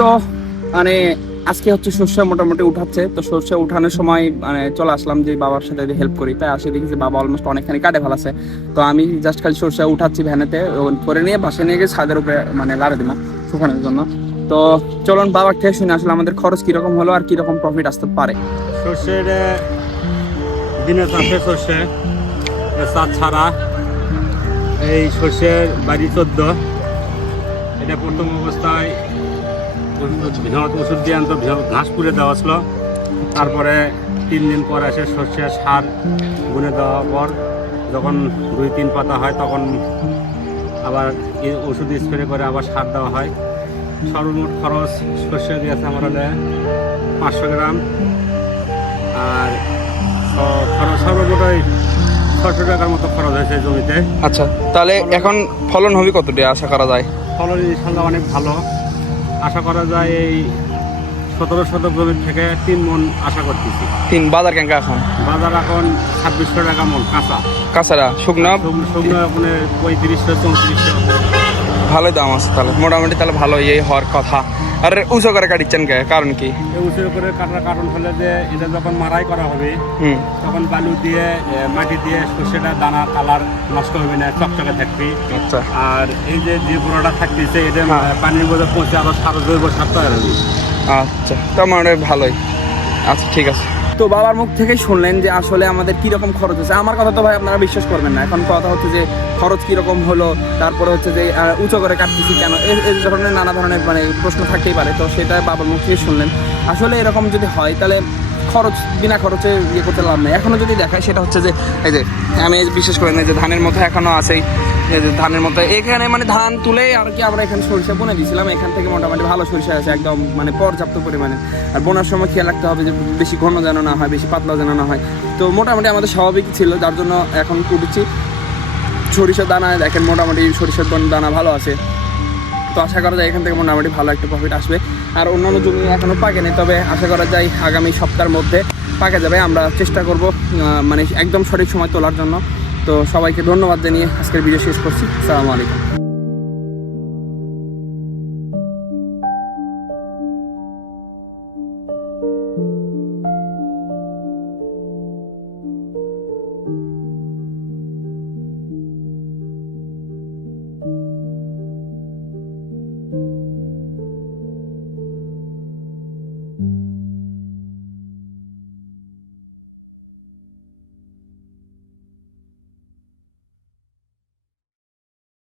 তো মানে আজকে হচ্ছে সর্ষে মোটামুটি উঠাচ্ছে, তো সর্ষে উঠানোর সময় মানে চলে আসলাম যে বাবার সাথে হেল্প করি, তাই আসে দেখি যে বাবা অলমোস্ট অনেকখানি কাটে ফেলাছে। তো আমি জাস্ট খালি সর্ষে উঠাচ্ছি ভ্যানেতে, করে নিয়ে বাসে নিয়ে গিয়ে ছাদের উপরে মানে লাড়ে দিলাম শুকানোর জন্য। তো চলুন বাবার থেকে শুনে আসলে আমাদের খরচ কিরকম হলো আর কিরকম প্রফিট আসতে পারে। সর্ষের দিনে চাষে সর্ষে চাষ ছাড়া এই সর্ষের বাড়ি 14, এটা প্রথম অবস্থায় ভিনত ওষুধ দিয়ে আনতো, ঘাস পুড়ে দেওয়া ছিল। তারপরে 3 দিন পর এসে সর্ষের সার বুনে দেওয়ার পর যখন 2-3 পাতা হয় তখন আবার ওষুধ স্প্রে করে আবার সার দেওয়া হয়। সর্বমোট খরচ সর্ষে দিয়েছে আমার হলে 500 গ্রাম, আর খরচ সর্বমোট 600 টাকার মতো খরচ হয়েছে জমিতে। আচ্ছা, তাহলে এখন ফলন হবে কতটা আশা করা যায়? ফলন ইনশাল্লাহ অনেক ভালো আশা করা যায়। এই 17 শতক জমির থেকে 3 মন আশা করতেছি। বাজার কেঙ্কা এখন? বাজার এখন 2600 টাকা মন কাঁচারা, শুকনো শুকনো এখন 3500-3400। ভালোই দাম আছে তাহলে, মোটামুটি তাহলে ভালো এই হওয়ার কথা। আর উঁচু করে কাটিচ্ছেন কে, কারণ কি? উঁচু করে কাটার কারণ হলে যে এটা যখন মারাই করা হবে তখন বালু দিয়ে মাটি দিয়ে সর্ষেটা দানা কালার নষ্ট হবে না, চকচকে থাকবে। আচ্ছা, আর এই যে পুরোটা থাকতেছে এটা পানির মধ্যে পৌঁছে আবার সার জৈব সার তৈরি হবে। আচ্ছা, তো মানে ভালোই। আচ্ছা ঠিক আছে। তো বাবার মুখ থেকেই শুনলেন যে আসলে আমাদের কিরকম খরচ হচ্ছে। আমার কথা তো ভাই আপনারা বিশ্বাস করবেন না, এখন কথা হচ্ছে যে খরচ কিরকম হলো, তারপরে হচ্ছে যে উঁচু করে কাটতেছি কেন, এই ধরনের নানা ধরনের মানে প্রশ্ন থাকতেই পারে। তো সেটা বাবার মুখ থেকে শুনলেন। আসলে এরকম যদি হয় তাহলে খরচ বিনা খরচে ইয়ে করতে লাভ নেই। এখনও যদি দেখায় সেটা হচ্ছে যে এই যে আমি বিশেষ করে যে ধানের মতো এখনও আছেই, এই যে ধানের মতো এখানে মানে ধান তুলে আর কি আমরা এখানে সরিষা বুনে দিয়েছিলাম। এখান থেকে মোটামুটি ভালো সরিষা আছে একদম মানে পর্যাপ্ত পরিমাণে। আর বোনার সময় খেয়াল রাখতে হবে যে বেশি ঘন যেন না হয়, বেশি পাতলা যেন না হয়। তো মোটামুটি আমাদের স্বাভাবিক ছিল, যার জন্য এখন তুলেছি সরিষার দানা। দেখেন মোটামুটি সরিষার দানা ভালো আছে। তো আশা করা যায় এখান থেকে মোটামুটি ভালো একটা প্রফিট আসবে। আর অন্যান্য জমি এখনও পাকেনি, তবে আশা করা যায় আগামী সপ্তাহের মধ্যে পাকে যাবে। আমরা চেষ্টা করব মানে একদম সঠিক সময় তোলার জন্য। তো সবাইকে ধন্যবাদ জানিয়ে আজকের ভিডিও শেষ করছি। আসসালামু আলাইকুম।